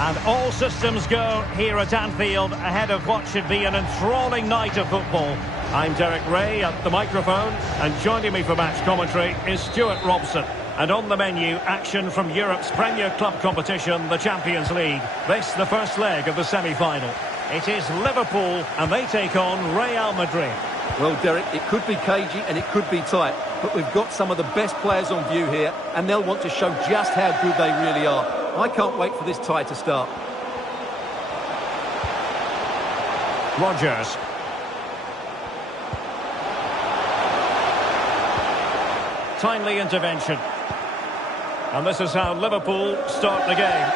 And all systems go here at Anfield ahead of what should be an enthralling night of football. I'm Derek Ray at the microphone, and joining me for match commentary is Stuart Robson. And on the menu, action from Europe's Premier Club competition, the Champions League. This, the first leg of the semi-final. It is Liverpool, and they take on Real Madrid. Well, Derek, it could be cagey and it could be tight, but we've got some of the best players on view here, and they'll want to show just how good they really are. I can't wait for this tie to start. Rodgers. Timely intervention. And this is how Liverpool start the game.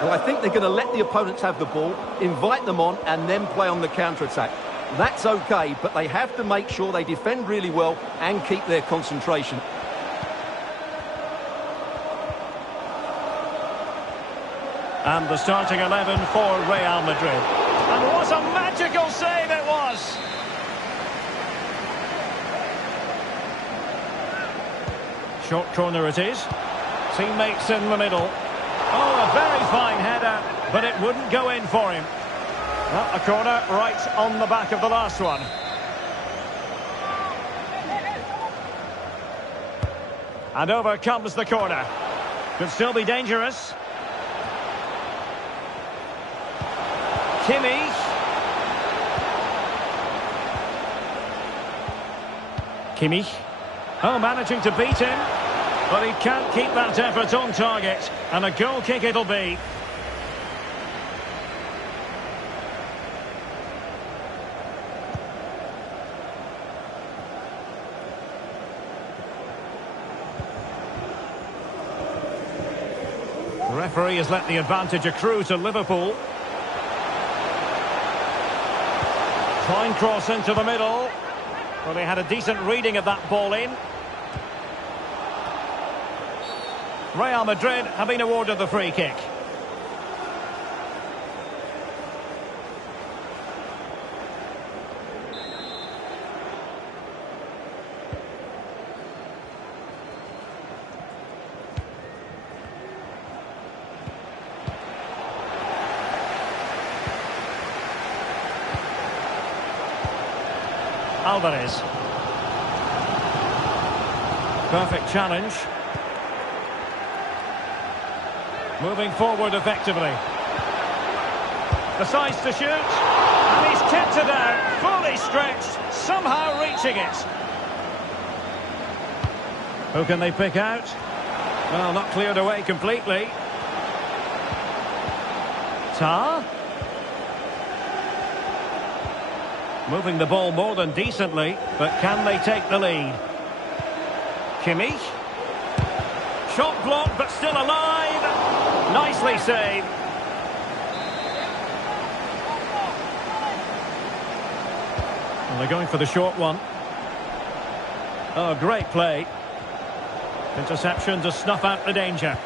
Well, I think they're going to let the opponents have the ball, invite them on, and then play on the counter-attack. That's okay, but they have to make sure they defend really well and keep their concentration. And the starting 11 for Real Madrid. And what a magical save it was! Short corner it is. Teammates in the middle. Oh, a very fine header, but it wouldn't go in for him. Well, a corner right on the back of the last one. And over comes the corner. Could still be dangerous. Kimmich. Kimmich. Oh, managing to beat him. But he can't keep that effort on target. And a goal kick it'll be. The referee has let the advantage accrue to Liverpool. Fine cross into the middle. Well, they had a decent reading of that ball in. Real Madrid have been awarded the free kick. Alvarez. Perfect challenge. Moving forward effectively. Decides to shoot. And he's kept it out. Fully stretched. Somehow reaching it. Who can they pick out? Well, not cleared away completely. Ch2. Moving the ball more than decently, but can they take the lead? Kimmich. Shot blocked, but still alive. Nicely saved. Well, they're going for the short one. Oh, great play. Interception to snuff out the danger.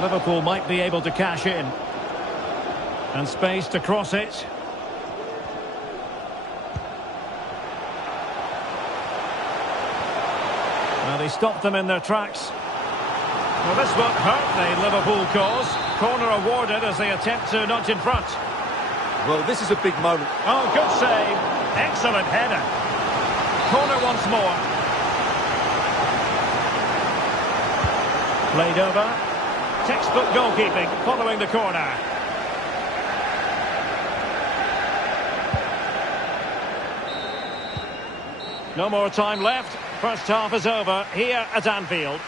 Liverpool might be able to cash in. And space to cross it. Well, he stopped them in their tracks. Well, this won't hurt the Liverpool cause. Corner awarded as they attempt to nudge in front. Well, this is a big moment. Oh, good save. Excellent header. Corner once more. Played over. Textbook goalkeeping following the corner. No more time left. First half is over here at Anfield.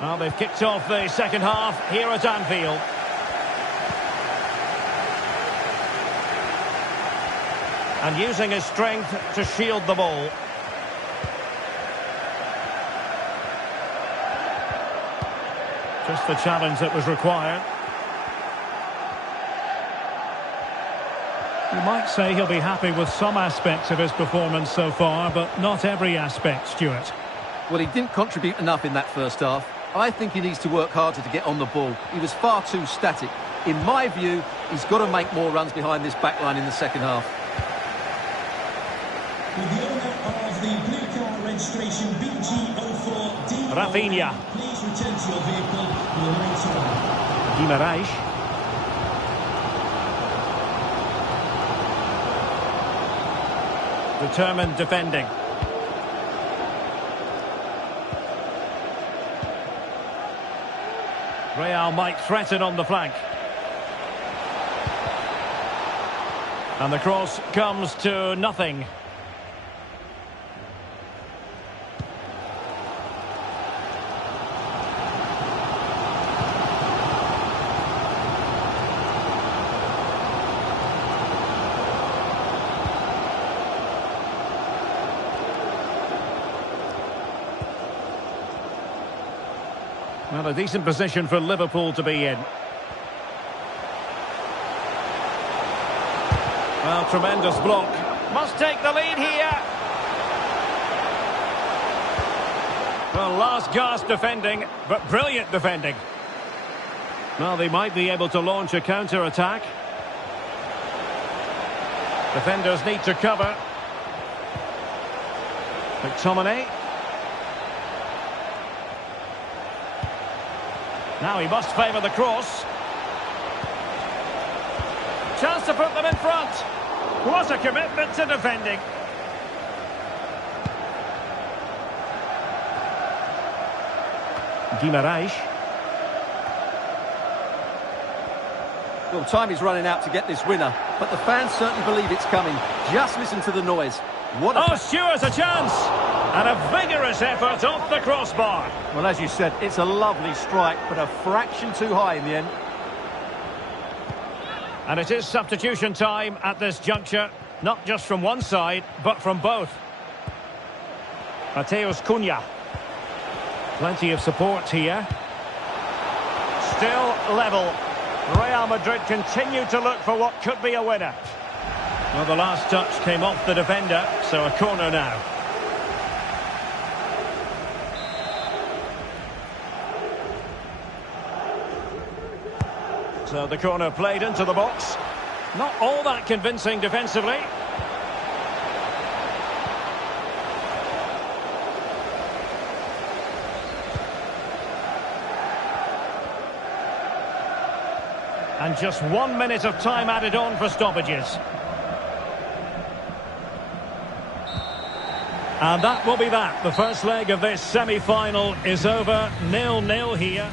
Well, they've kicked off the second half here at Anfield. And using his strength to shield the ball. Just the challenge that was required. You might say he'll be happy with some aspects of his performance so far, but not every aspect, Stuart. Well, he didn't contribute enough in that first half. I think he needs to work harder to get on the ball. He was far too static. In my view, he's got to make more runs behind this back line in the second half. With the owner of the blue car registration BG04D, Rafinha. please return to your vehicle with a lights on. Guimarães. Determined defending. Real might threaten on the flank. And the cross comes to nothing. Well, a decent position for Liverpool to be in. Well, tremendous block. Must take the lead here. Well, last gasp defending, but brilliant defending. Well, they might be able to launch a counter-attack. Defenders need to cover. McTominay. Now he must favour the cross. Chance to put them in front. What a commitment to defending. Guimarães. Well, time is running out to get this winner, but the fans certainly believe it's coming. Just listen to the noise. Oh, Stuart, a chance! And a vigorous effort off the crossbar. Well, as you said, it's a lovely strike, but a fraction too high in the end. And it is substitution time at this juncture, not just from one side, but from both. Mateus Cunha. Plenty of support here. Still level. Real Madrid continue to look for what could be a winner. Well, the last touch came off the defender, so a corner now. So the corner played into the box. Not all that convincing defensively. And just 1 minute of time added on for stoppages. And that will be that. The first leg of this semi-final is over. 0-0 here.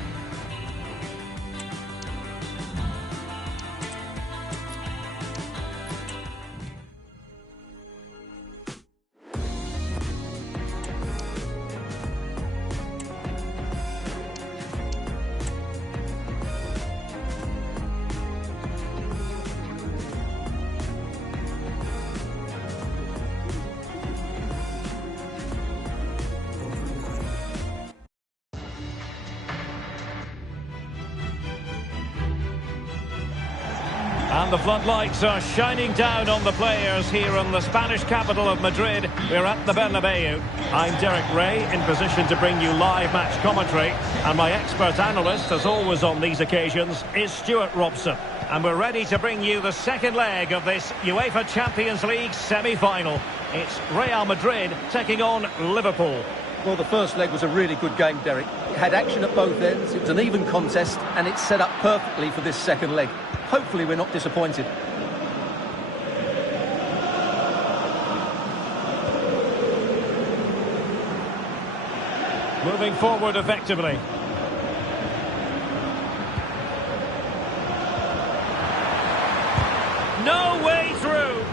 And the floodlights are shining down on the players here in the Spanish capital of Madrid. We're at the Bernabeu. I'm Derek Ray, in position to bring you live match commentary. And my expert analyst, as always on these occasions, is Stuart Robson. And we're ready to bring you the second leg of this UEFA Champions League semi-final. It's Real Madrid taking on Liverpool. Well, the first leg was a really good game, Derek. It had action at both ends, it was an even contest, and it's set up perfectly for this second leg. Hopefully we're not disappointed. Moving forward effectively. No way through.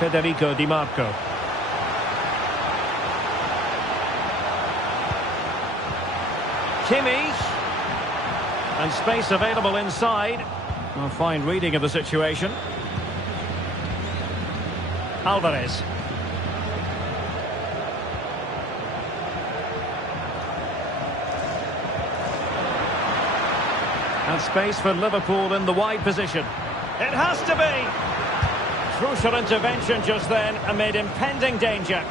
Federico Di Marco. Kimmich. And space available inside. A fine reading of the situation. Alvarez. And space for Liverpool in the wide position. It has to be! Crucial intervention just then amid impending danger.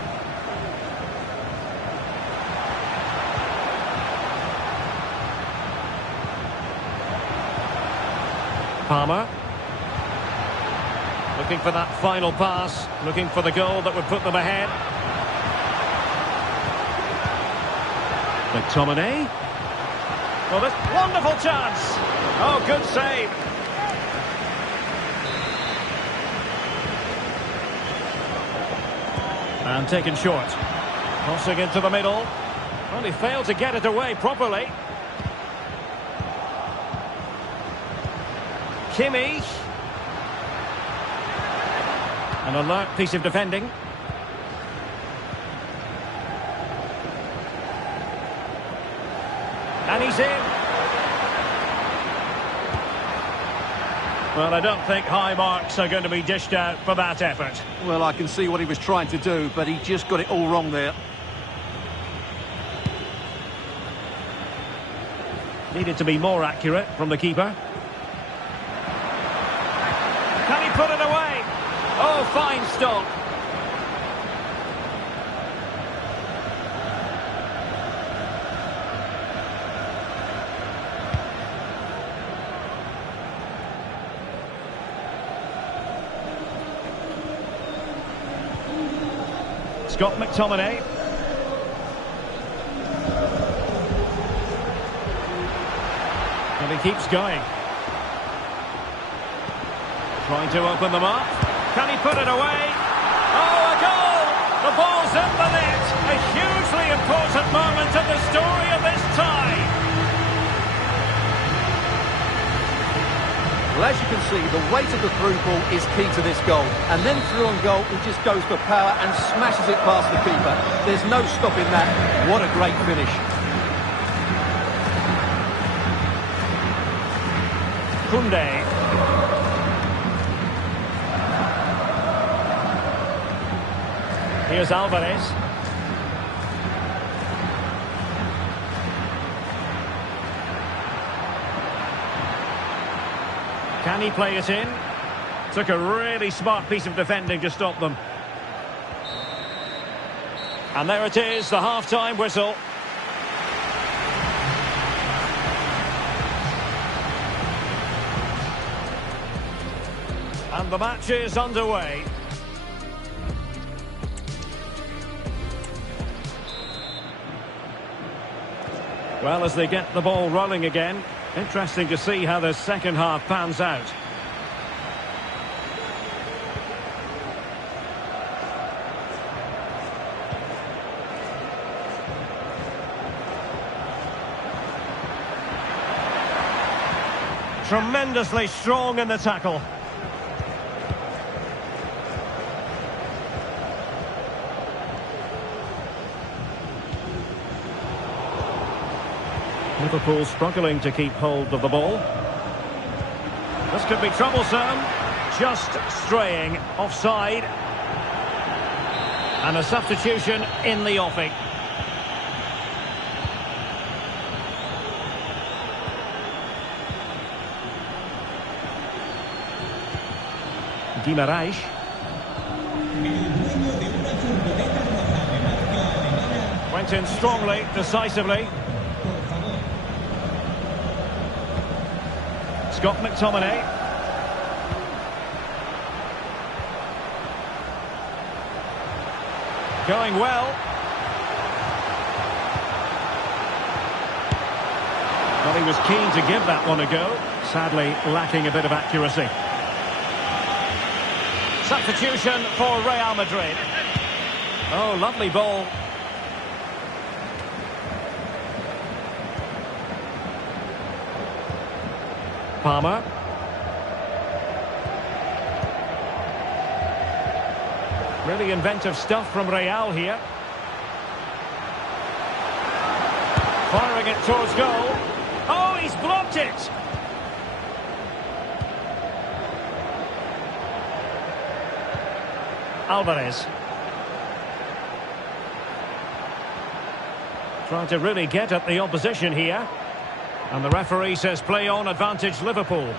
Palmer. Looking for that final pass. Looking for the goal that would put them ahead. McTominay. Well, this wonderful chance. Oh, good save. And taken short. Crossing into the middle. Well, he failed to get it away properly. Kimmich. An alert piece of defending. And he's in. Well, I don't think high marks are going to be dished out for that effort. Well, I can see what he was trying to do, but he just got it all wrong there. Needed to be more accurate from the keeper. Can he put it away? Oh, fine stop. Scott McTominay. And he keeps going. Trying to open them up. Can he put it away? Oh, a goal! The ball's in the net. A hugely important moment in the story of this tie. Well, as you can see, the weight of the through ball is key to this goal. And then through on goal, he just goes for power and smashes it past the keeper. There's no stopping that. What a great finish. Koundé. Here's Alvarez. Can he play it in? Took a really smart piece of defending to stop them. And there it is, the half-time whistle. And the match is underway. Well, as they get the ball rolling again, interesting to see how the second half pans out. Tremendously strong in the tackle. Liverpool struggling to keep hold of the ball. This could be troublesome. Just straying offside. And a substitution in the offing. Guimaraes. Went in strongly, decisively. Scott McTominay. Going well. Well, he was keen to give that one a go. Sadly, lacking a bit of accuracy. Substitution for Real Madrid. Oh, lovely ball. Palmer. Really inventive stuff from Real here. Firing it towards goal. Oh, he's blocked it! Alvarez. Trying to really get at the opposition here. And the referee says play on, advantage Liverpool.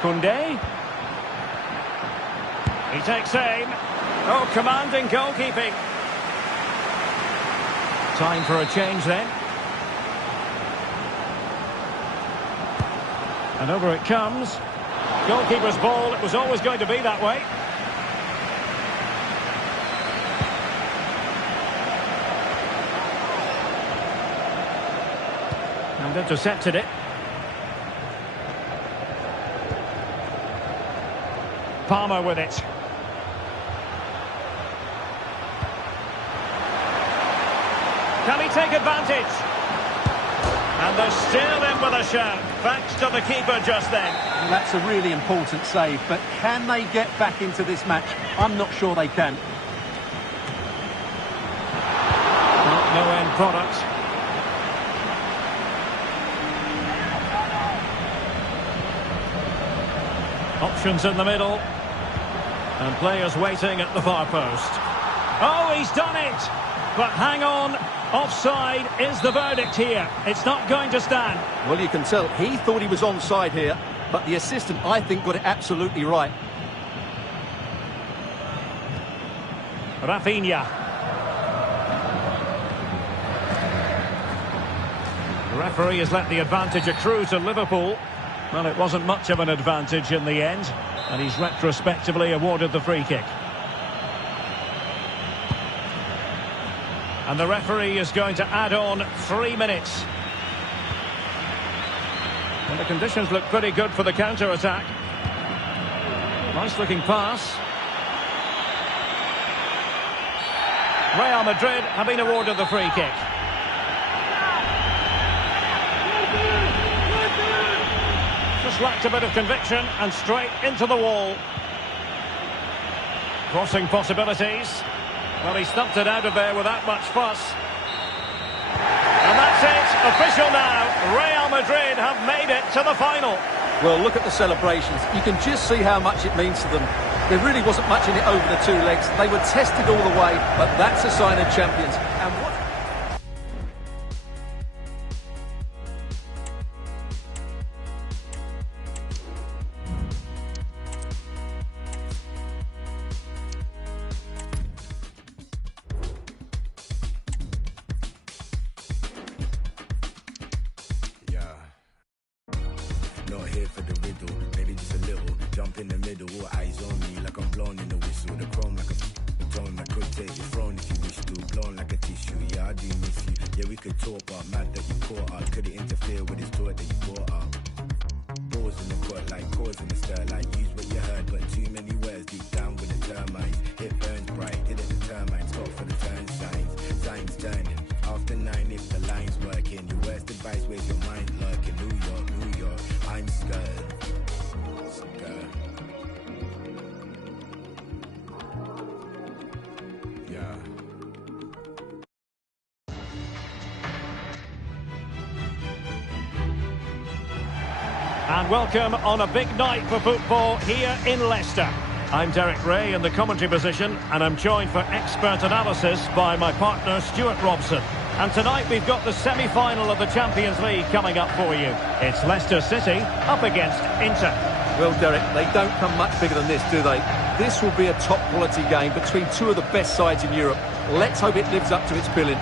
Koundé. He takes aim. Oh, commanding goalkeeping. Time for a change then. And over it comes. Goalkeeper's ball, it was always going to be that way. And intercepted it. Palmer with it. Can he take advantage? And they're still in with a shout, thanks to the keeper just then. And that's a really important save, but can they get back into this match? I'm not sure they can. No end product. Options in the middle. And players waiting at the far post. Oh, he's done it! But hang on, offside is the verdict here. It's not going to stand. Well, you can tell he thought he was onside here, but the assistant, I think, got it absolutely right. Rafinha. The referee has let the advantage accrue to Liverpool. Well, it wasn't much of an advantage in the end, and he's retrospectively awarded the free kick. And the referee is going to add on 3 minutes. And the conditions look pretty good for the counter-attack. Nice looking pass. Real Madrid have been awarded the free kick. Just lacked a bit of conviction and straight into the wall. Crossing possibilities. Well, he stumped it out of there without much fuss. And that's it, official now. Real Madrid have made it to the final. Well, look at the celebrations. You can just see how much it means to them. There really wasn't much in it over the two legs. They were tested all the way, but that's a sign of champions. And what... Not here for the riddle, maybe just a little. Jump in the middle, all eyes on me like I'm blown in the whistle. The chrome like a tone, I could take your throne if you wish to. Blown like a tissue, yeah, I do miss you. Yeah, we could talk, but mad that you caught up. Could it interfere with this tour that you brought up? Balls in the court, like cause in the stir, like use what you heard, but too many words deep down with the termites. It burns bright, hit it the termites, got for the turn signs. Signs turning, after 9 if the line's working. Your worst advice, where's your mind lurking? New York, New York, I'm scared. Scared. Yeah. And welcome on a big night for football here in Leicester. I'm Derek Ray in the commentary position, and I'm joined for expert analysis by my partner Stuart Robson. And tonight we've got the semi-final of the Champions League coming up for you. It's Leicester City up against Inter. Well, Derek, they don't come much bigger than this, do they? This will be a top-quality game between two of the best sides in Europe. Let's hope it lives up to its billing.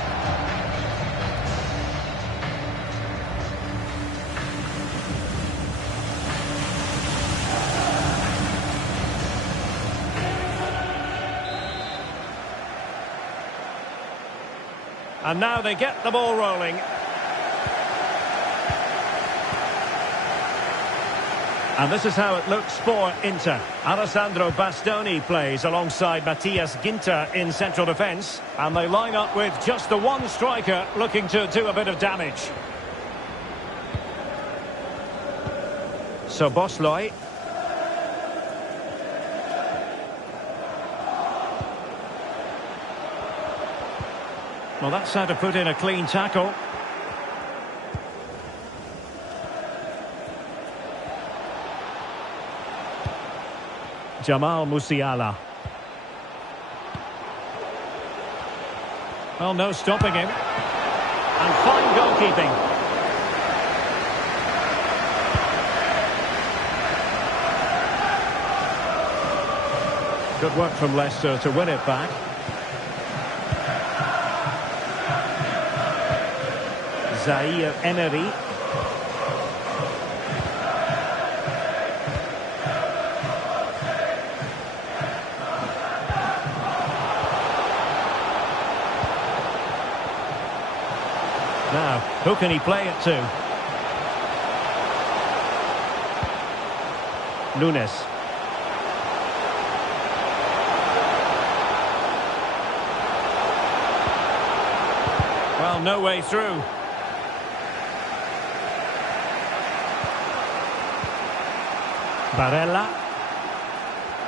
And now they get the ball rolling. And this is how it looks for Inter. Alessandro Bastoni plays alongside Matthias Ginter in central defence. And they line up with just the one striker looking to do a bit of damage. So Bosloy. Well, that's how to put in a clean tackle. Jamal Musiala. Well, no stopping him. And fine goalkeeping. Good work from Leicester to win it back. Zaire Emery. Now, who can he play it to? Nunes. Well, no way through. Barella.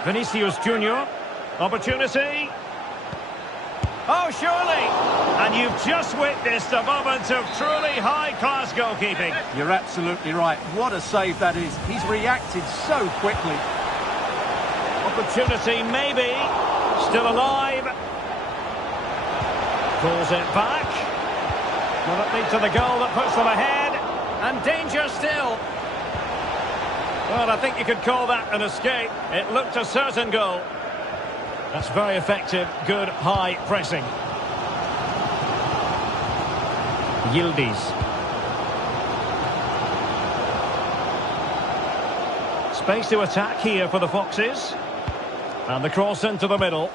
Vinicius Junior. Opportunity. Oh, surely! And you've just witnessed a moment of truly high-class goalkeeping. You're absolutely right. What a save that is. He's reacted so quickly. Opportunity, maybe. Still alive. Pulls it back. Will it lead to the goal that puts them ahead? And danger still. Well, I think you could call that an escape. It looked a certain goal. That's very effective, good high pressing. Yildiz. Space to attack here for the Foxes. And the cross into the middle,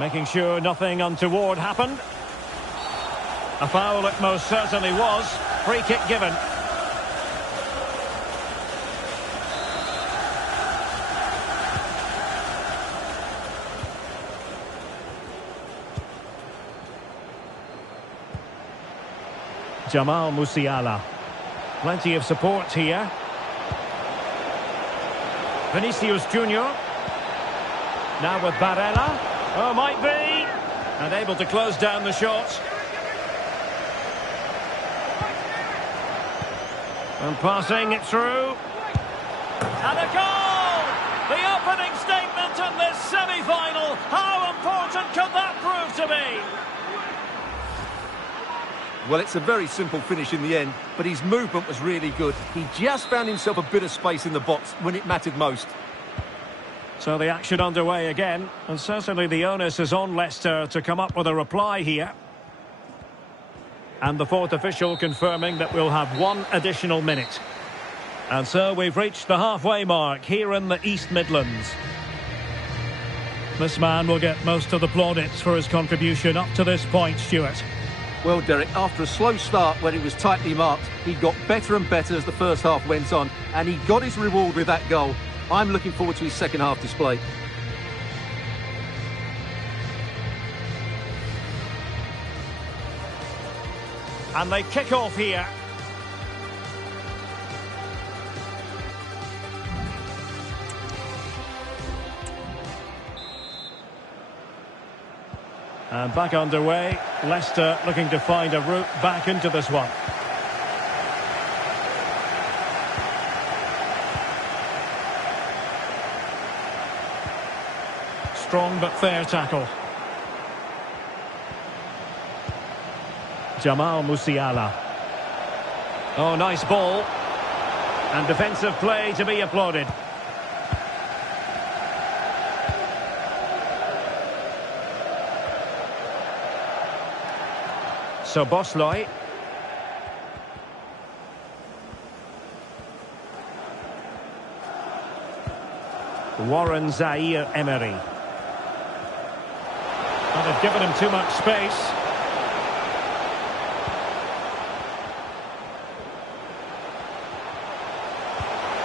making sure nothing untoward happened. A foul it most certainly was. Free kick given. Jamal Musiala. Plenty of support here. Vinicius Junior. Now with Barella. Oh, might be. And able to close down the shot. And passing it through. And a goal! The opening statement in this semi-final. How important could that prove to be? Well, it's a very simple finish in the end, but his movement was really good. He just found himself a bit of space in the box when it mattered most. So the action underway again, and certainly the onus is on Leicester to come up with a reply here. And the fourth official confirming that we'll have one additional minute. And so we've reached the halfway mark here in the East Midlands. This man will get most of the plaudits for his contribution up to this point, Stuart. Well, Derek, after a slow start when he was tightly marked, he got better and better as the first half went on, and he got his reward with that goal. I'm looking forward to his second half display. And they kick off here. And back underway. Leicester looking to find a route back into this one. Strong but fair tackle. Jamal Musiala. Oh, nice ball. And defensive play to be applauded. So Bosloy. Warren Zaire Emery. And they've given him too much space.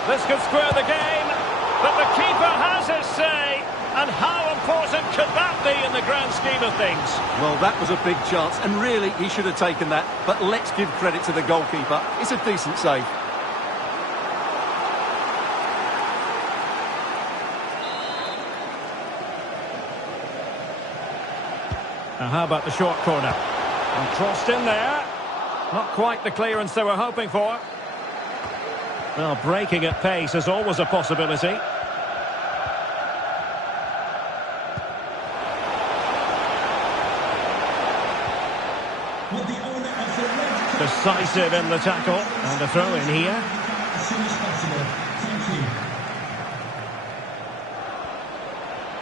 This could square the game, but the keeper has his say. And how important could that be in the grand scheme of things? Well, that was a big chance, and really, he should have taken that. But let's give credit to the goalkeeper. It's a decent save. Now, how about the short corner? And crossed in there. Not quite the clearance they were hoping for. Well, breaking at pace is always a possibility. Decisive in the tackle, and a throw in here. As soon as possible. Thank you.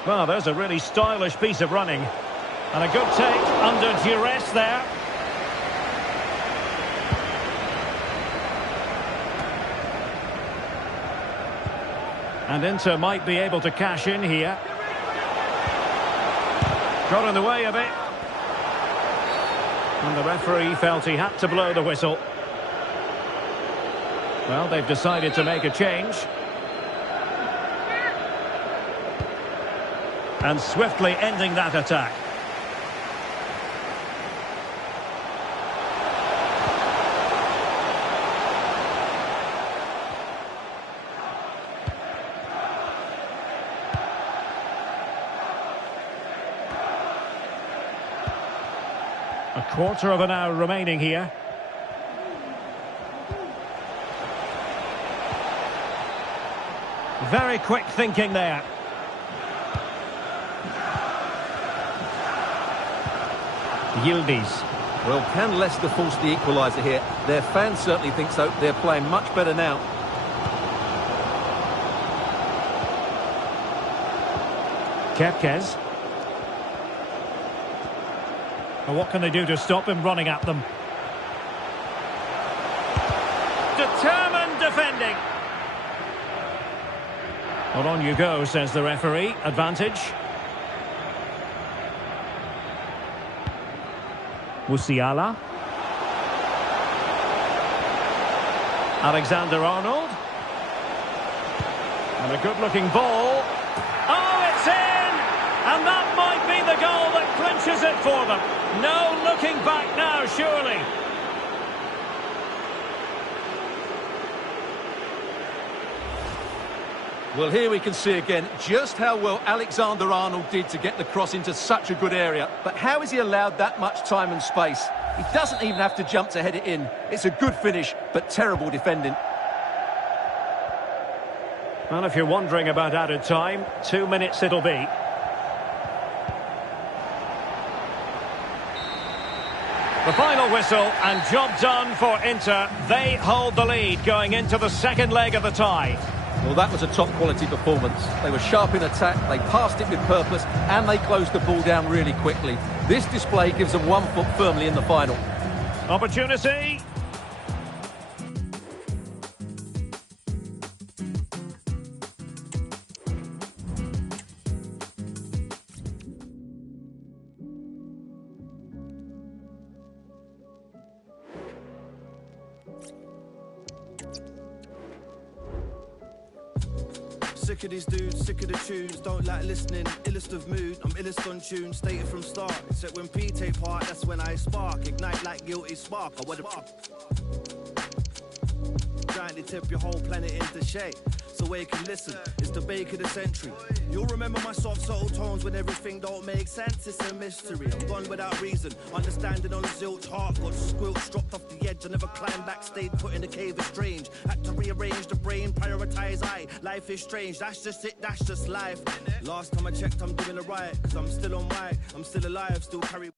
Well, there's a really stylish piece of running. And a good take under duress there. And Inter might be able to cash in here. Got in the way of it. And the referee felt he had to blow the whistle. Well, they've decided to make a change. And swiftly ending that attack. A quarter of an hour remaining here. Very quick thinking there. Yildiz. Well, can Leicester force the equaliser here? Their fans certainly think so. They're playing much better now. Kepkes. Well, what can they do to stop him running at them? Determined defending. Well, on you go, says the referee. Advantage. Musiala. Alexander-Arnold. And a good-looking ball. Oh, it's in! And that might be the goal that clinches it for them. No looking back now, surely. Well, here we can see again just how well Alexander-Arnold did to get the cross into such a good area. But how has he allowed that much time and space? He doesn't even have to jump to head it in. It's a good finish, but terrible defending. Well, if you're wondering about added time, 2 minutes it'll be. The final whistle, and job done for Inter. They hold the lead going into the second leg of the tie. Well, that was a top-quality performance. They were sharp in attack, they passed it with purpose, and they closed the ball down really quickly. This display gives them 1 foot firmly in the final. Opportunity. Sick of these dudes, sick of the tunes, don't like listening, illest of mood, I'm illest on tune, stated from start, except when P take part, that's when I spark, ignite like guilty spark, I wanna trying to tip your whole planet into shape, so wake and listen, it's the bake of the century, you'll remember my soft subtle tones when everything don't make sense, it's a mystery, I'm gone without reason, understanding on zilch, heart got squelched, dropped off the edge, I never climbed back, stayed put in the cave is strange, had to rearrange the brain, prioritize life is strange, that's just it, that's just life, last time I checked I'm doing it right, cause I'm still on white, I'm still alive, still carry.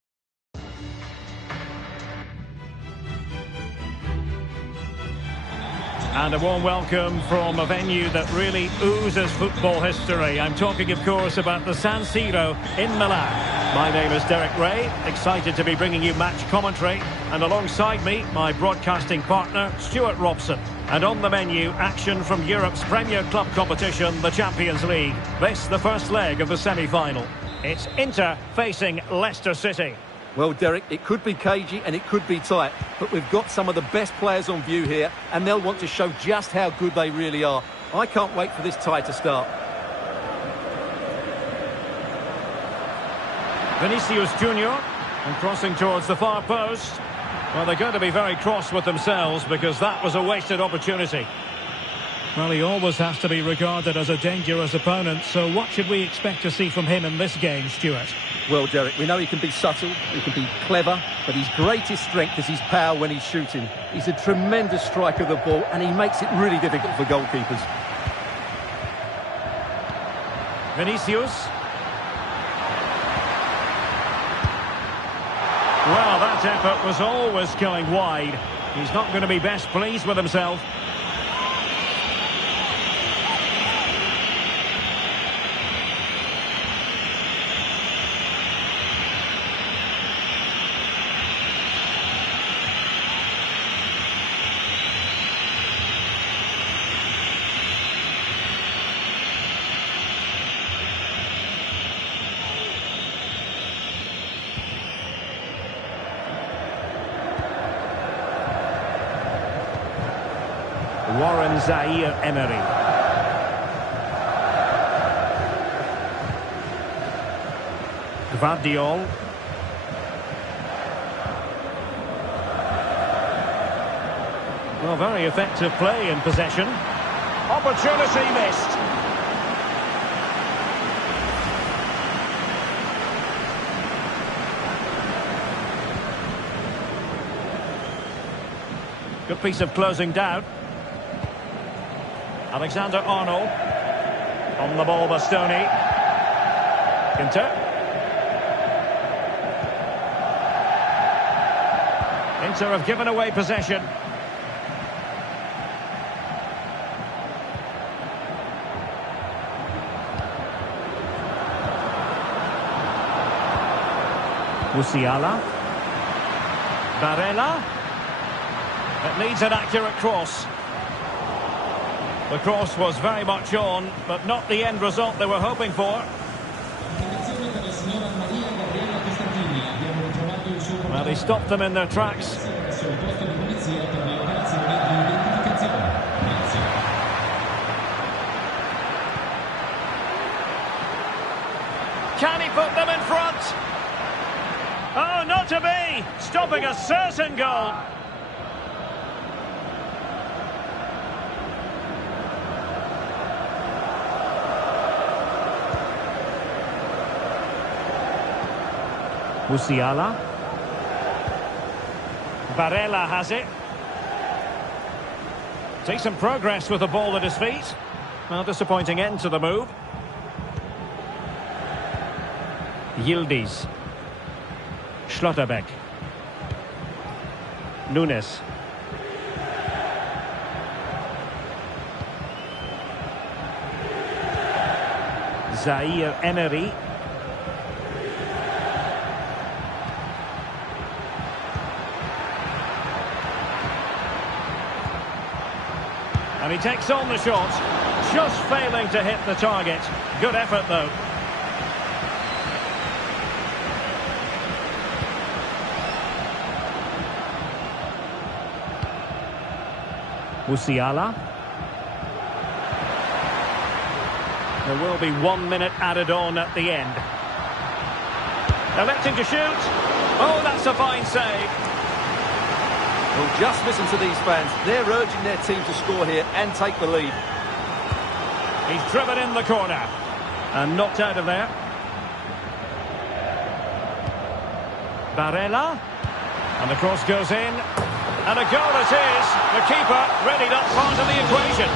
And a warm welcome from a venue that really oozes football history. I'm talking, of course, about the San Siro in Milan. My name is Derek Ray, excited to be bringing you match commentary. And alongside me, my broadcasting partner, Stuart Robson. And on the menu, action from Europe's premier club competition, the Champions League. This, the first leg of the semi-final. It's Inter facing Leicester City. Well, Derek, it could be cagey and it could be tight, but we've got some of the best players on view here, and they'll want to show just how good they really are. I can't wait for this tie to start. Vinicius Junior, and crossing towards the far post. Well, they're going to be very cross with themselves because that was a wasted opportunity. Well, he always has to be regarded as a dangerous opponent, so what should we expect to see from him in this game, Stuart? Well, Derek, we know he can be subtle, he can be clever, but his greatest strength is his power when he's shooting. He's a tremendous striker of the ball, and he makes it really difficult for goalkeepers. Vinicius. Well, that effort was always going wide. He's not going to be best pleased with himself. Warren Zaire-Emery. Gvardiol. Well, very effective play in possession. Opportunity missed. Good piece of closing down. Alexander-Arnold. On the ball, Bastoni. Inter. Inter have given away possession. Musiala. Barella. It needs an accurate cross. The cross was very much on, but not the end result they were hoping for. Well, he stopped them in their tracks. Can he put them in front? Oh, not to be! Stopping a certain goal. Musiala. Barella has it. Decent progress with the ball at his feet. Well, disappointing end to the move. Yildiz. Schlotterbeck. Nunes. Zaire-Emery. And he takes on the shot, just failing to hit the target. Good effort, though. Musiala. There will be 1 minute added on at the end. Electing to shoot. Oh, that's a fine save. Well, just listen to these fans. They're urging their team to score here and take the lead. He's driven in the corner and knocked out of there. Barella. And the cross goes in. And a goal it is. The keeper really not part of the equation.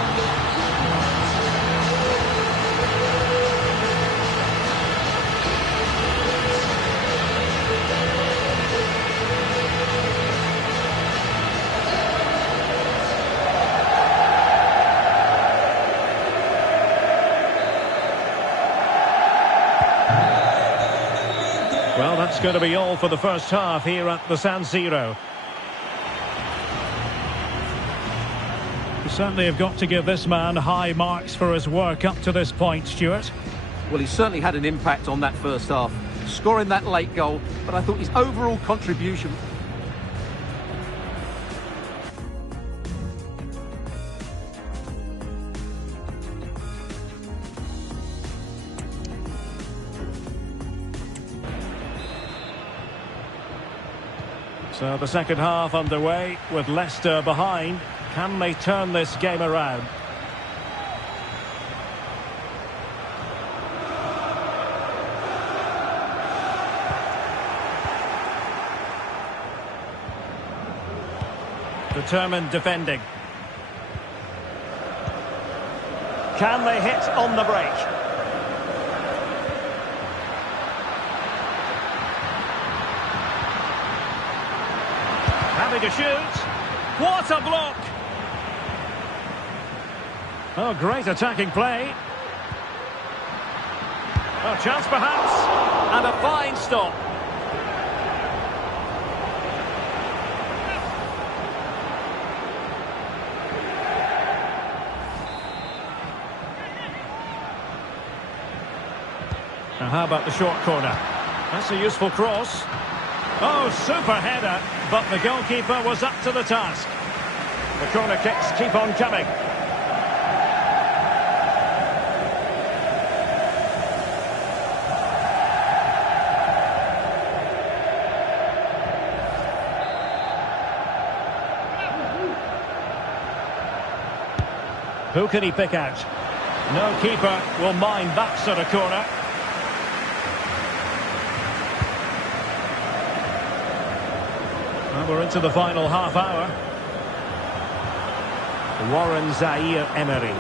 Well, that's going to be all for the first half here at the San Siro. You certainly have got to give this man high marks for his work up to this point, Stuart. Well, he certainly had an impact on that first half, scoring that late goal, but I thought his overall contribution... So the second half underway with Leicester behind. Can they turn this game around? Determined defending. Can they hit on the break? Having to shoot. What a block! Oh, great attacking play. Oh, chance perhaps. And a fine stop. Now, how about the short corner? That's a useful cross. Oh, super header, but the goalkeeper was up to the task. The corner kicks keep on coming. Who can he pick out? No keeper will mind that sort of corner. Well, we're into the final half hour. Warren Zaire-Emery.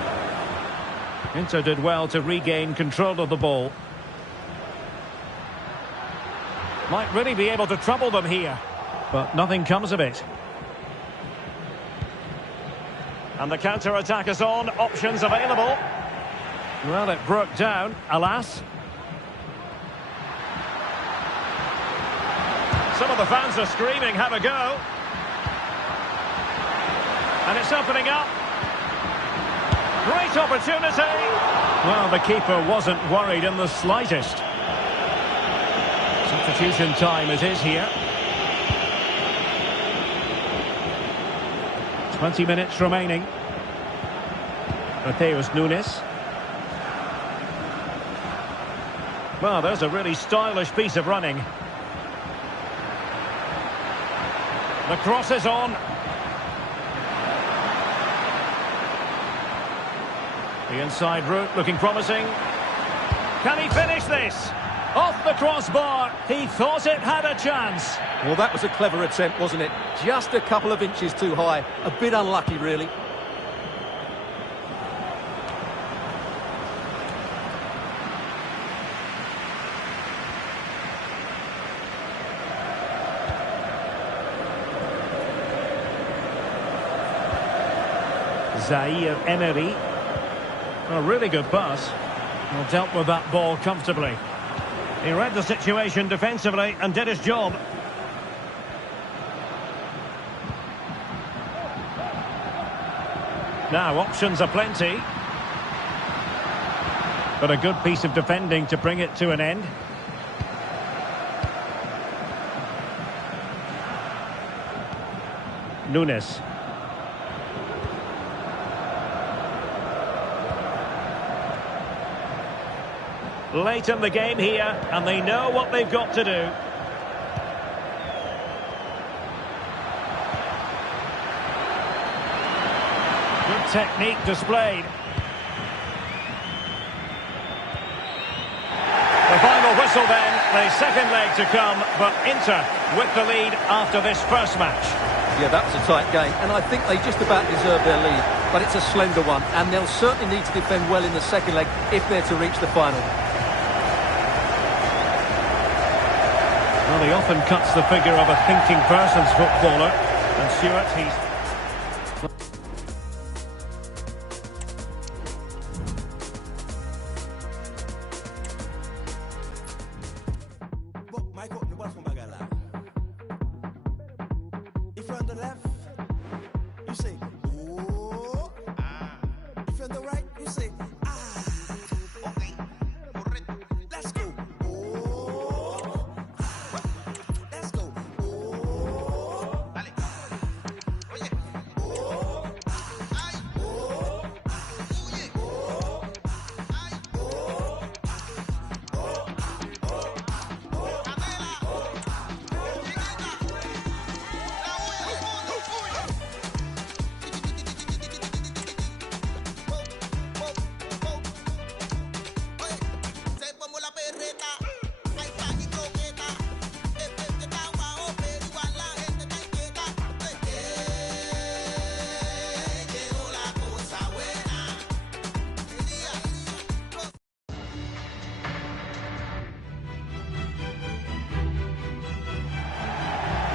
Inter did well to regain control of the ball. Might really be able to trouble them here, but nothing comes of it. And the counter-attack is on, options available. Well, it broke down, alas. Some of the fans are screaming, have a go. And it's opening up. Great opportunity. Well, the keeper wasn't worried in the slightest. Substitution time it is here. 20 minutes remaining. Mateus Nunes. Well, there's a really stylish piece of running. The cross is on. The inside route looking promising. Can he finish this? Off the crossbar. He thought it had a chance. Well, that was a clever attempt, wasn't it? Just a couple of inches too high. A bit unlucky, really. Zaire-Emery. A really good pass. Well, dealt with that ball comfortably. He read the situation defensively and did his job. Now, options are plenty. But a good piece of defending to bring it to an end. Nunes. Late in the game here, and they know what they've got to do. Good technique displayed. The final whistle then, the second leg to come, but Inter with the lead after this first match. Yeah, that was a tight game, and I think they just about deserve their lead, but it's a slender one, and they'll certainly need to defend well in the second leg if they're to reach the final. Well, he often cuts the figure of a thinking person's footballer. And Stuart, he's... If you're on the left, you say, oh, ah. If you're on the right, you say, ah. Okay, correct. Let's go.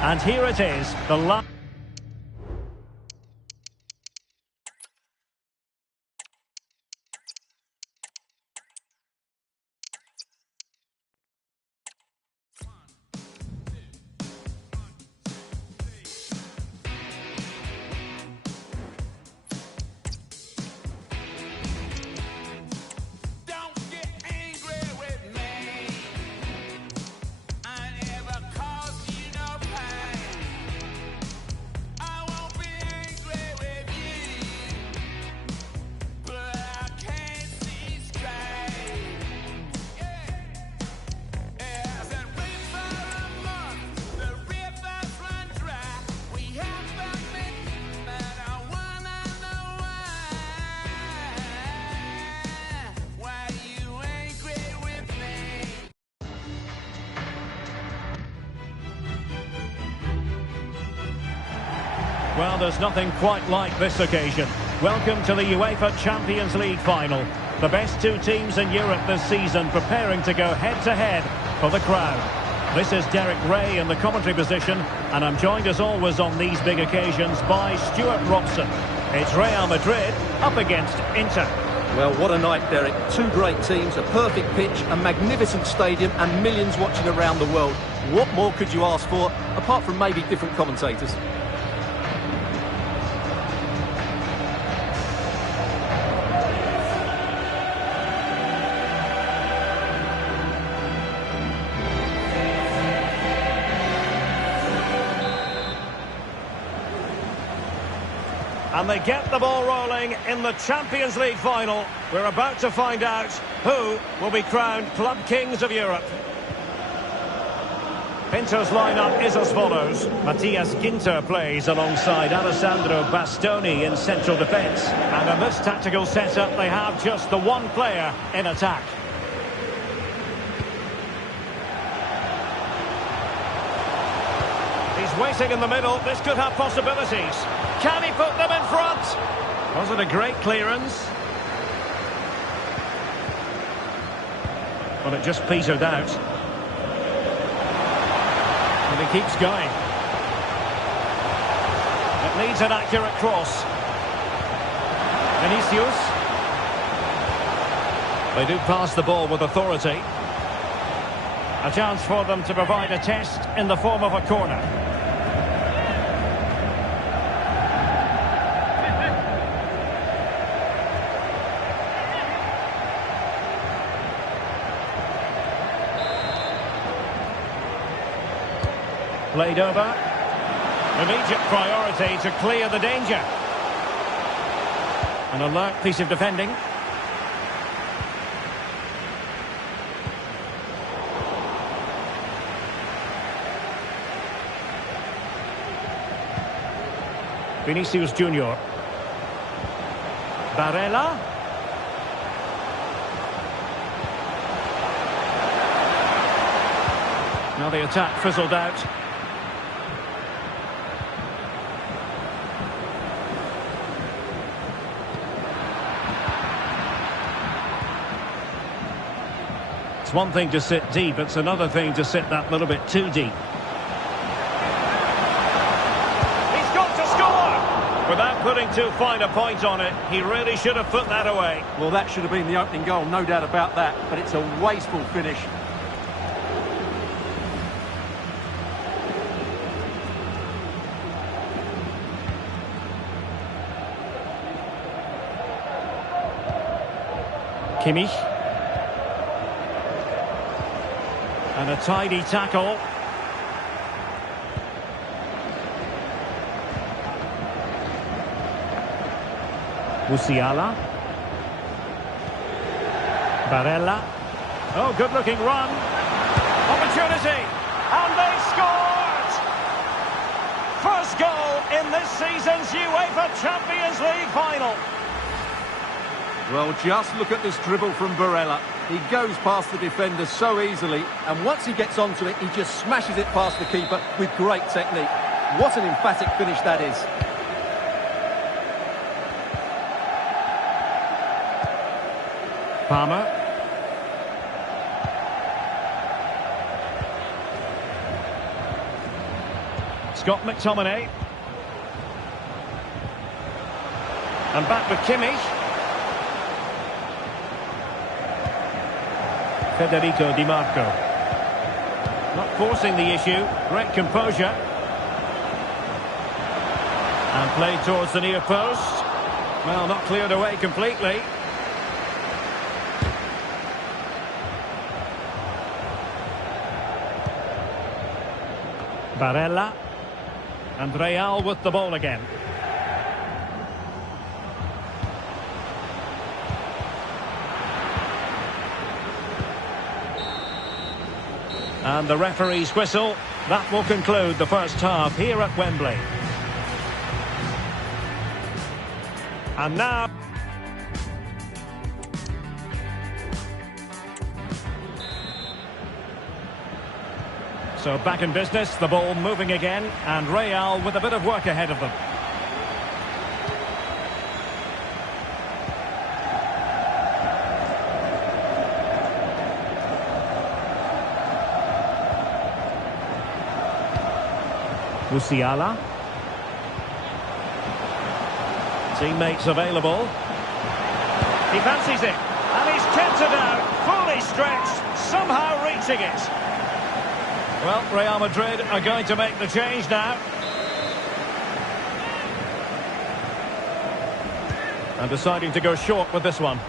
And here it is, the last... Well, there's nothing quite like this occasion. Welcome to the UEFA Champions League final. The best two teams in Europe this season preparing to go head-to-head for the crown. This is Derek Ray in the commentary position, and I'm joined as always on these big occasions by Stuart Robson. It's Real Madrid up against Inter. Well, what a night, Derek. Two great teams, a perfect pitch, a magnificent stadium, and millions watching around the world. What more could you ask for, apart from maybe different commentators? And they get the ball rolling in the Champions League final. We're about to find out who will be crowned Club Kings of Europe. Inter's lineup is as follows. Matthias Ginter plays alongside Alessandro Bastoni in central defence. And in this tactical setup, they have just the one player in attack. He's waiting in the middle. This could have possibilities. Can he put them in front? Was it a great clearance? Well, it just petered out. And he keeps going. It needs an accurate cross. Vinicius. They do pass the ball with authority. A chance for them to provide a test in the form of a corner. Played over. Immediate priority to clear the danger. An alert piece of defending. Vinicius Junior. Barella. Now the attack fizzled out. It's one thing to sit deep, it's another thing to sit that little bit too deep. He's got to score! Without putting too fine a point on it, he really should have put that away. Well, that should have been the opening goal, no doubt about that, but it's a wasteful finish. Kimmich. And a tidy tackle. Musiala. Barella. Oh, good-looking run. Opportunity. And they scored! First goal in this season's UEFA Champions League final. Well, just look at this dribble from Barella. He goes past the defender so easily, and once he gets onto it, he just smashes it past the keeper with great technique. What an emphatic finish that is. Palmer. Scott McTominay. And back with Kimmich. Federico Di Marco. Not forcing the issue. Great composure. And played towards the near post. Well, not cleared away completely. Barella. And Real with the ball again. And the referee's whistle. That will conclude the first half here at Wembley. And now... So back in business, the ball moving again, and Real with a bit of work ahead of them. Musiala. Teammates available. He fancies it. And he's kept it out. Fully stretched. Somehow reaching it. Well, Real Madrid are going to make the change now. And deciding to go short with this one.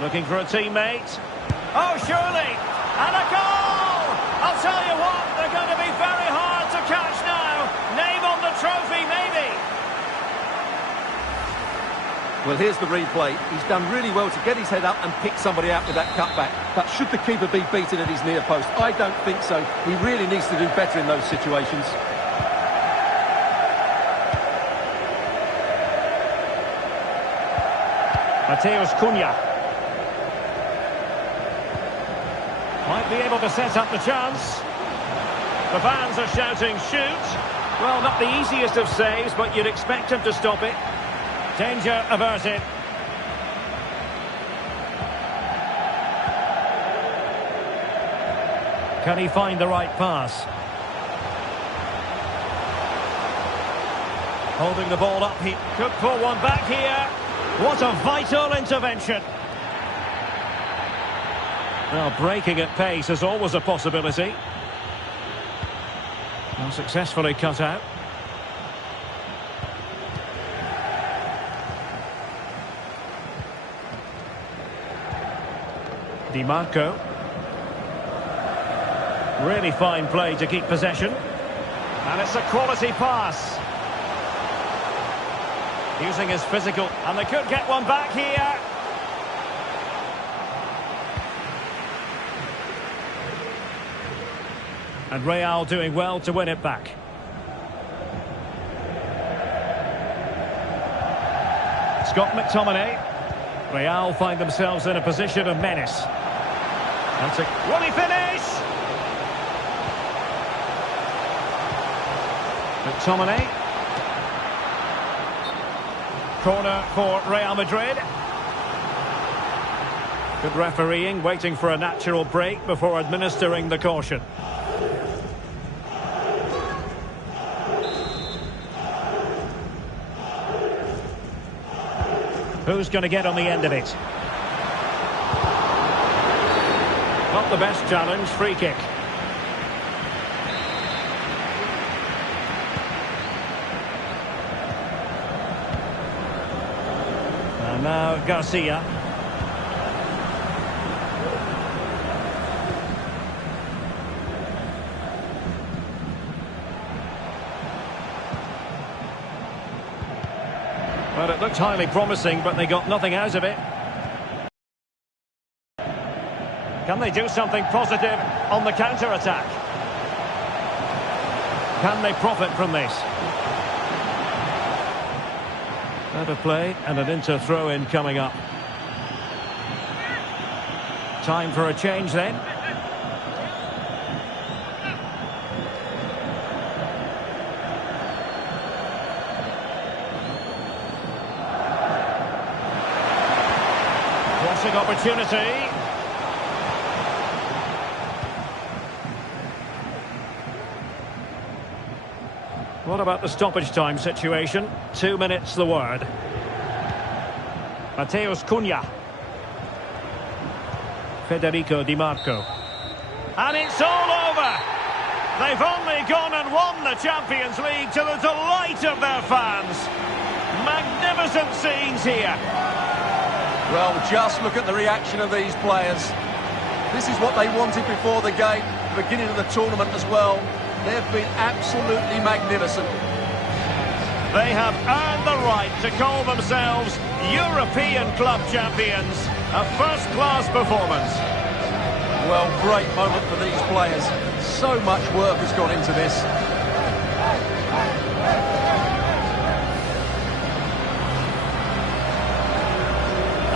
Looking for a teammate. Oh, surely! And a goal! I'll tell you what, they're going to be very hard to catch now. Name on the trophy, maybe. Well, here's the replay. He's done really well to get his head up and pick somebody out with that cutback. But should the keeper be beaten at his near post? I don't think so. He really needs to do better in those situations. Ch2. Might be able to set up the chance. The fans are shouting, shoot. Well, not the easiest of saves, but you'd expect him to stop it. Danger averted. Can he find the right pass? Holding the ball up, he could pull one back here. What a vital intervention. Well, breaking at pace is always a possibility. Well, successfully cut out. Di Marco. Really fine play to keep possession. And it's a quality pass. Using his physical, and they could get one back here. And Real doing well to win it back. Scott McTominay. Real find themselves in a position of menace. That's it. Will he finish? McTominay. Corner for Real Madrid. Good refereeing, waiting for a natural break before administering the caution. Who's going to get on the end of it? Not the best challenge, free kick. And now Garcia. Well, it looked highly promising, but they got nothing out of it. Can they do something positive on the counter-attack? Can they profit from this? Out of play and an Inter throw-in coming up. Time for a change then. Crossing opportunity. What about the stoppage time situation? 2 minutes the word. Mateus Cunha. Federico Di Marco. And it's all over! They've only gone and won the Champions League to the delight of their fans. Magnificent scenes here. Well, just look at the reaction of these players. This is what they wanted before the game, the beginning of the tournament as well. They've been absolutely magnificent. They have earned the right to call themselves European club champions. A first-class performance. Well, great moment for these players. So much work has gone into this.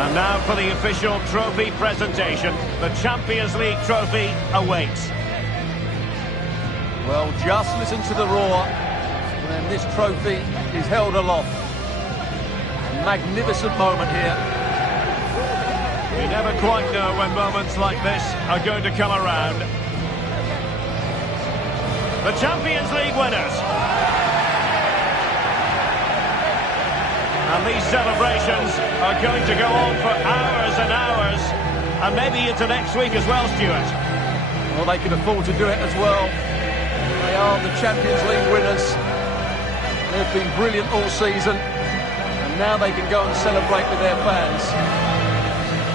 And now for the official trophy presentation. The Champions League trophy awaits. Well, just listen to the roar when this trophy is held aloft. Magnificent moment here. You never quite know when moments like this are going to come around. The Champions League winners. And these celebrations are going to go on for hours and hours, and maybe into next week as well, Stuart. Well, they can afford to do it as well. They are the Champions League winners. They've been brilliant all season, and now they can go and celebrate with their fans.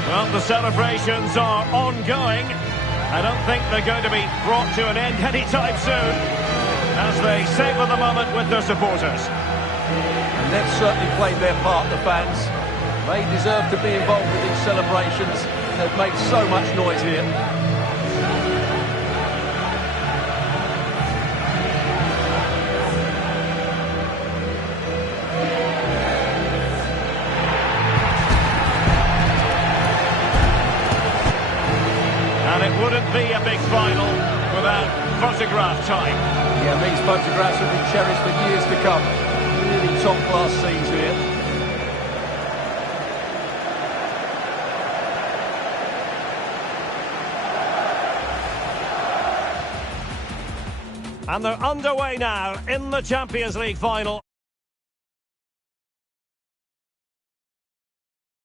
Well, the celebrations are ongoing. I don't think they're going to be brought to an end anytime soon, as they savour the moment with their supporters. And they've certainly played their part, the fans. They deserve to be involved with these celebrations. They've made so much noise here. And it wouldn't be a big final without photograph time. Yeah, these photographs will be cherished for years to come. Really top-class scenes here. And they're underway now in the Champions League final.